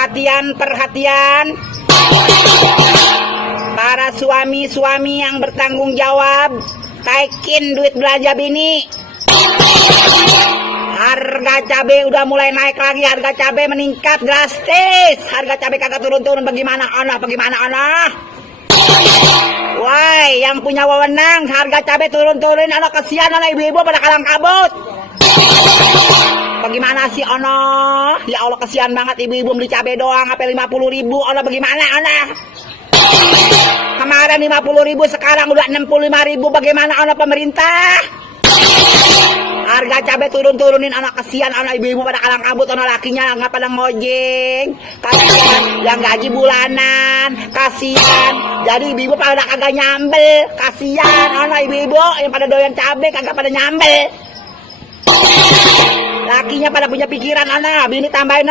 Perhatian. Para suami-suami yang bertanggung jawab, taikin duit belanja bini. Harga cabai udah mulai naik lagi, harga cabai meningkat drastis. Harga cabai kagak turun-turun, bagaimana anak? Woi, yang punya wewenang, harga cabai turun-turunin, anak kesian, anak ibu-ibu pada kalang kabut. Bagaimana sih anak? Ya Allah, kesian banget ibu-ibu beli cabai doang, sampai 50.000, anak bagaimana anak? Kemarin 50.000, sekarang udah 65.000, bagaimana anak pemerintah? Harga cabai turun-turunin, anak kesian, anak ibu-ibu pada kalang kabut, anak lakinya nggak pada ngojek, kasihan yang gaji bulanan, kasihan. Jadi ibu-ibu pada kagak nyambel, kasihan anak ibu-ibu yang pada doyan cabai kagak pada nyambel. Lakinya pada punya pikiran, anak bini tambahin